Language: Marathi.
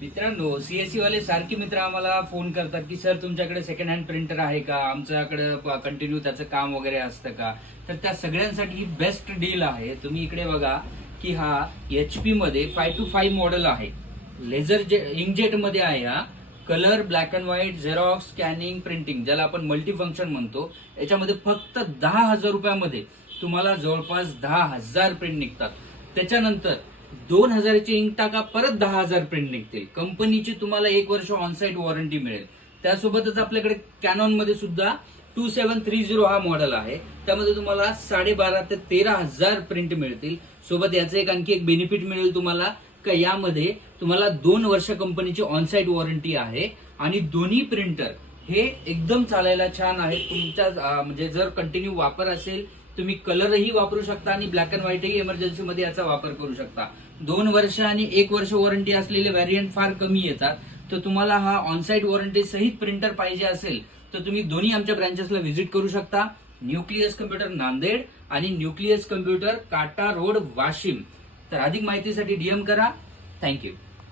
मित्रांनो, सीएससी वाले सारखे मित्र आम्हाला फोन करतात की सर तुमच्याकडे सेकंड हँड प्रिंटर आहे का, आमच्याकडे कंटिन्यू त्याचं काम वगैरे असतं का. तर त्या सगळ्यांसाठी ही बेस्ट डील आहे. तुम्ही इकडे बघा की हा HP मध्ये 525 मॉडेल आहे. लेझर इंकजेट मध्ये आहे. हा colour, black and white, Xerox, scanning, printing, ज्याला आपण मल्टीफंक्शन म्हणतो. याच्यामध्ये फक्त 10,000 रुपयामध्ये तुम्हाला जवळपास 10,000 प्रिंट निघतात. त्याच्यानंतर 2,000ची इंक टाका, परत 10,000 प्रिंट निघतील. कंपनीची तुम्हाला 1 वर्ष ऑनसाईट वॉरंटी मिळेल. त्यासोबतच आपल्याकडे कॅनॉन मध्ये सुद्धा 2730 हा मॉडेल आहे. त्यामध्ये तुम्हाला 12,500 ते 13,000 प्रिंट मिळतील. सोबत याचं आणखी एक बेनिफिट मिळेल तुम्हाला का यामध्ये तुम्हाला 2 वर्ष कंपनीची ऑनसाईट वॉरंटी आहे आणि दोन्ही प्रिंटर हे एकदम चालायला छान आहे. तुमच्या म्हणजे जर कंटिन्यू वापर असेल, तुम्ही कलरही वापरू शकता आणि ब्लॅक अँड व्हाईटही इमर्जन्सी मध्ये याचा वापर करू शकता. 2 वर्ष आणि 1 वर्ष वॉरंटी असलेले व्हॅरियंट फार कमी येतात. तर तुम्हाला हा ऑनसाईट वॉरंटी सहित प्रिंटर पाहिजे असेल तर तुम्ही दोन्ही आमच्या ब्रँचेसला व्हिजिट करू शकता. न्यूक्लियस कम्प्युटर नांदेड आणि न्यूक्लियस कम्प्युटर काटा रोड वाशिम. तर अधिक माहितीसाठी DM करा. थँक्यू.